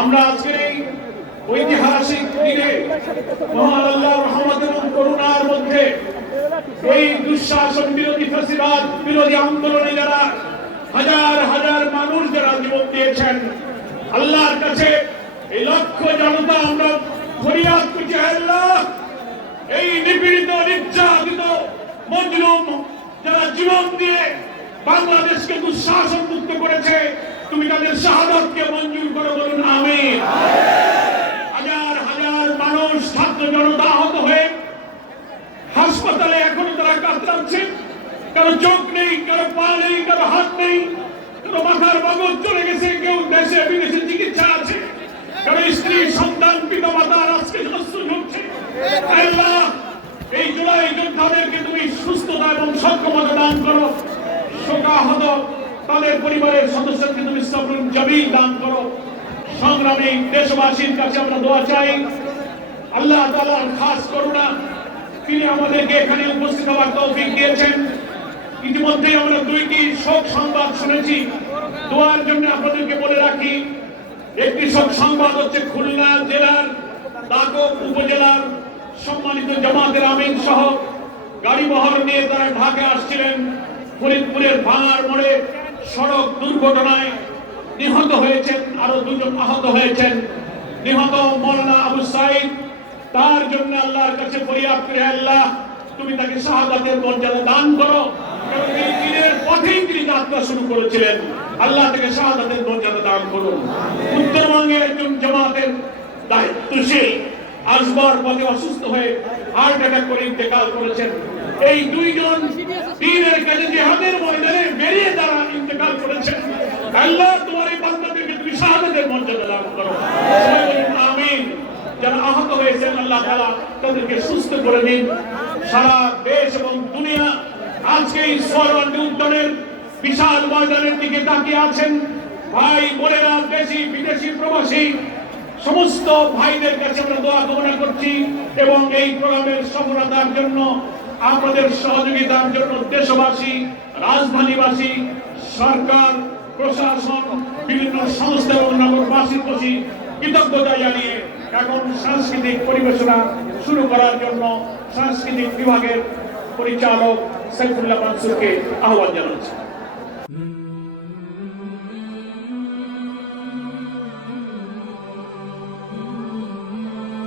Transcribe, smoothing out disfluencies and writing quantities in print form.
আমরা আজকের এই ঐতিহাসিক দিনে মহান আল্লাহর রহমত এবং করুণার মধ্যে এই দুঃশাসন বিরোধী ফ্যাসিবাদ বিরোধী আন্দোলনে যারা হাজার হাজার মানুষ যারা জীবন দিয়েছেন, আল্লাহর কাছে এই লক্ষ জনতা আমরা ফরিয়াদ করছি, আল্লাহ এই নিপীড়িত নির্যাতিত মজলুম যারা জীবন দিয়ে বাংলাদেশকে দুঃশাসন মুক্ত করেছে, তুমি তাদের শাহাদাতকে মঞ্জুর করে বলুন আমিন। হাজার হাজার মানুষ ছাত্র জনতা আহত হয়ে হাসপাতালে এখনো তারা কাতরাচ্ছে, কারো চোখ নেই, কারো পা নেই, কারো হাত নেই, কারো মাথার মগজ চলে গেছে, কেউ দেশে বিদেশে চিকিৎসা আছে, কারো স্ত্রী সন্তান পিতা মাতার আজকে অস্ত্র ঢুকছে। আল্লাহ এই জুলাই যোদ্ধাদেরকে তুমি সুস্থতা এবং সক্ষমতা দান করো, শোকাহত তাদের পরিবারের সদস্যকে তুমি সবরুল জামিল দান করো। সংগ্রামী দেশবাসীর কাছে আমরা দোয়া চাই, আল্লাহ তাআলার খাস করুণা, তিনি আমাদেরকে এখানে উপস্থিত হওয়ার তৌফিক দিয়েছেন। ইতিমধ্যে আমরা দুইটি শোক সংবাদ শুনেছি, দোয়ার জন্য আপনাদেরকে বলে রাখি। একটি শোক সংবাদ হচ্ছে খুলনা জেলার দাগক উপজেলার সম্মানিত জামাতের আমিন সহ গাড়ি বহর নিয়ে তারা ঢাকা আসছিলেন, ফরিদপুরের ভাঙার মোড়ে সড়ক দুর্ঘটনায় নিহত হয়েছেন, আরো দুজন আহত হয়েছেন। নিহত মৌলানা আবু সাইদ, তার জন্য আল্লাহর কাছে ফরিয়াদ করে, আল্লাহ তুমি তাকে শাহাদাতের মর্যাদা দান করো। এই দিনের পথেই তিনি যাত্রা শুরু করেছিলেন, আল্লাহ তাকে শাহাদাতের মর্যাদা দান করুন। উত্তরবঙ্গের একজন জামাতের দায়িত্বশীল আসবার পথে অসুস্থ হয়ে হার্ট অ্যাটাক করে ইন্তেকাল করেছেন। এই দুইজন দিনের কাজে জিহাদের ময়দানে বেরিয়ে তারা ইন্তেকাল করেছেন। আল্লাহ তোমার এই বান্দাদেরকে তুমি শাহাদাতের মর্যাদা দান করো, আমিন। যারা আহত হয়েছেন আল্লাহ তাআলা তাদেরকে সুস্থ করে দিন। সারা দেশ এবং দুনিয়া আজকে এই সোহরাওয়ার্দী উদ্যানের বিশাল ময়দানের দিকে তাকিয়ে আছেন। ভাই বোনেরা, দেশি বিদেশি প্রবাসী সমস্ত ভাইদের কাছে আমরা দোয়া কামনা করছি এবং এই প্রোগ্রামের সফলতার জন্য আমাদের সহযোগিতার জন্য দেশবাসী, রাজধানীবাসী, সরকার, প্রশাসন, বিভিন্ন সংস্থা এবং নগরবাসীর প্রতি কৃতজ্ঞতা জানিয়ে এখন সাংস্কৃতিক পরিবেশনা শুরু করার জন্য সাংস্কৃতিক বিভাগের পরিচালক সাইফুল্লাহ মানসুরকে আহ্বান জানাচ্ছি।